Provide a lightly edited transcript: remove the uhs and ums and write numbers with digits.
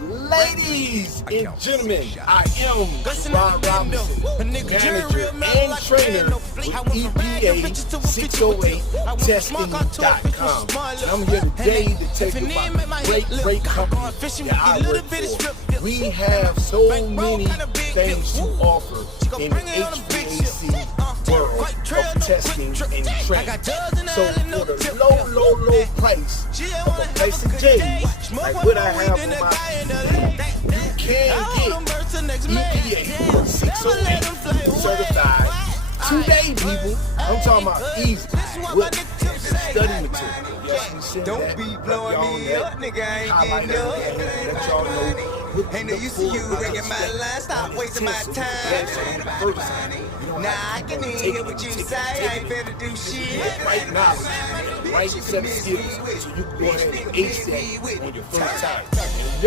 Ladies and gentlemen, I am Ron Robinson, manager and trainer with EPA 608testing.com. And I'm here today to tell you about the great company that I work for. We have so many things to offer in the HVAC world of testing and training. So for the low price of a place of J's, like what I have on my you can get EPA 608 certified today, people. I'm talking about easy with study material. Don't be blowing me up, nigga. I ain't getting up. Ain't no use to you ringing my line. Stop wasting my time. Nah, I can hear what you say. I ain't finna do shit. Right now, right set of skills so you can go ahead and ace that on your first time.